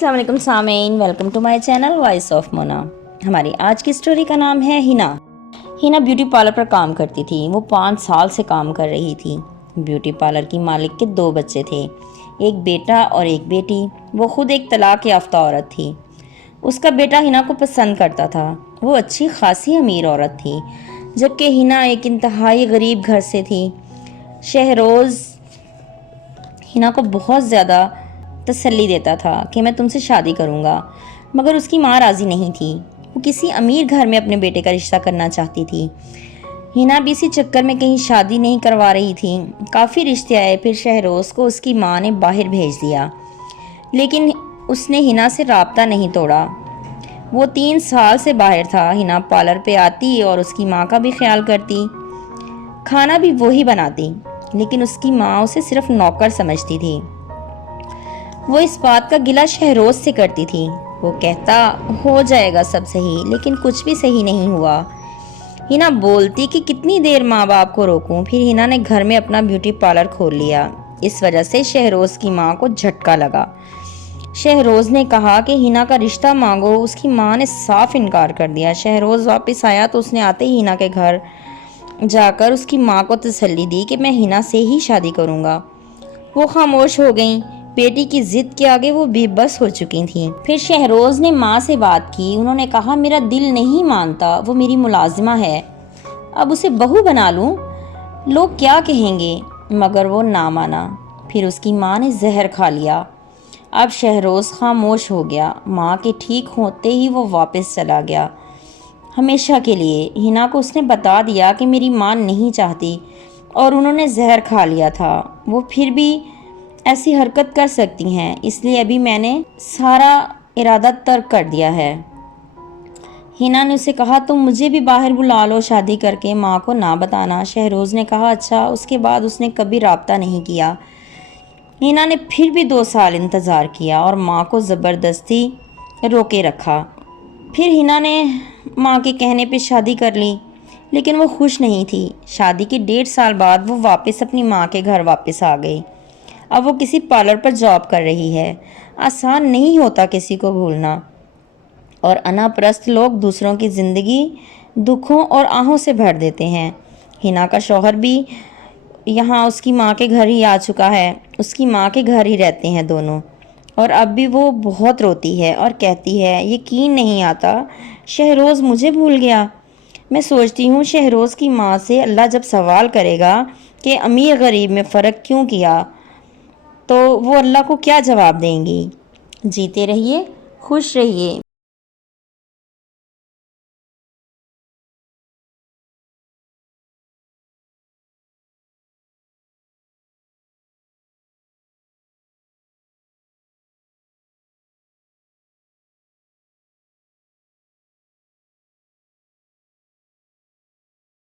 अस्सलाम वालेकुम सामीन, welcome to my channel voice of Mona. हमारी आज की स्टोरी का नाम है हिना। हिना ब्यूटी पार्लर पर काम करती थी। वो 5 साल से काम कर रही थी। ब्यूटी पार्लर की मालिक के 2 बच्चे थे, एक बेटा और एक बेटी। वो खुद एक तलाक याफ्ता औरत थी। उसका बेटा हिना को पसंद करता था। वो अच्छी खासी अमीर औरत थी, जबकि हिना एक इंतहाई गरीब घर से थी। शहरोज़ हिना को बहुत ज़्यादा तसल्ली देता था कि मैं तुमसे शादी करूँगा, मगर उसकी माँ राज़ी नहीं थी। वो किसी अमीर घर में अपने बेटे का रिश्ता करना चाहती थी। हिना भी इसी चक्कर में कहीं शादी नहीं करवा रही थी। काफ़ी रिश्ते आए, फिर शहरोज़ को उसकी माँ ने बाहर भेज दिया, लेकिन उसने हिना से राब्ता नहीं तोड़ा। वो 3 साल से बाहर था। हिना पार्लर पे आती और उसकी माँ का भी ख्याल करती। खाना भी वही बनाती, लेकिन उसकी माँ उसे सिर्फ नौकर समझती थी। वो इस बात का गिला शहरोज से करती थी। वो कहता हो जाएगा सब सही, लेकिन कुछ भी सही नहीं हुआ। हिना बोलती कि कितनी देर माँ बाप को रोकूं। फिर हिना ने घर में अपना ब्यूटी पार्लर खोल लिया। इस वजह से शहरोज की माँ को झटका लगा। शहरोज ने कहा कि हिना का रिश्ता मांगो। उसकी माँ ने साफ इनकार कर दिया। शहरोज वापस आया तो उसने आते ही हिना के घर जाकर उसकी माँ को तसल्ली दी कि मैं हिना से ही शादी करूँगा। वो खामोश हो गईं। बेटी की जिद के आगे वो बेबस हो चुकी थीं। फिर शहरोज ने माँ से बात की। उन्होंने कहा मेरा दिल नहीं मानता, वो मेरी मुलाजिमा है, अब उसे बहू बना लूं, लोग क्या कहेंगे। मगर वो ना माना। फिर उसकी माँ ने जहर खा लिया। अब शहरोज खामोश हो गया। माँ के ठीक होते ही वो वापस चला गया, हमेशा के लिए। हिना को उसने बता दिया कि मेरी माँ नहीं चाहती और उन्होंने जहर खा लिया था। वो फिर भी ऐसी हरकत कर सकती हैं, इसलिए अभी मैंने सारा इरादा तर्क कर दिया है। हिना ने उसे कहा तुम मुझे भी बाहर बुला लो शादी करके, माँ को ना बताना। शहरोज ने कहा अच्छा। उसके बाद उसने कभी राब्ता नहीं किया। हिना ने फिर भी 2 साल इंतज़ार किया और माँ को ज़बरदस्ती रोके रखा। फिर हिना ने माँ के कहने पे शादी कर ली, लेकिन वो खुश नहीं थी। शादी के 1.5 साल बाद वो वापस अपनी माँ के घर वापस आ गई। अब वो किसी पार्लर पर जॉब कर रही है। आसान नहीं होता किसी को भूलना, और अनापरस्त लोग दूसरों की ज़िंदगी दुखों और आहों से भर देते हैं। हिना का शौहर भी यहाँ उसकी माँ के घर ही आ चुका है। उसकी माँ के घर ही रहते हैं दोनों, और अब भी वो बहुत रोती है और कहती है यकीन नहीं आता शहरोज़ मुझे भूल गया। मैं सोचती हूँ शहरोज़ की माँ से अल्लाह जब सवाल करेगा कि अमीर गरीब में फ़र्क क्यों किया, तो वो अल्लाह को क्या जवाब देंगी। जीते रहिए, खुश रहिए।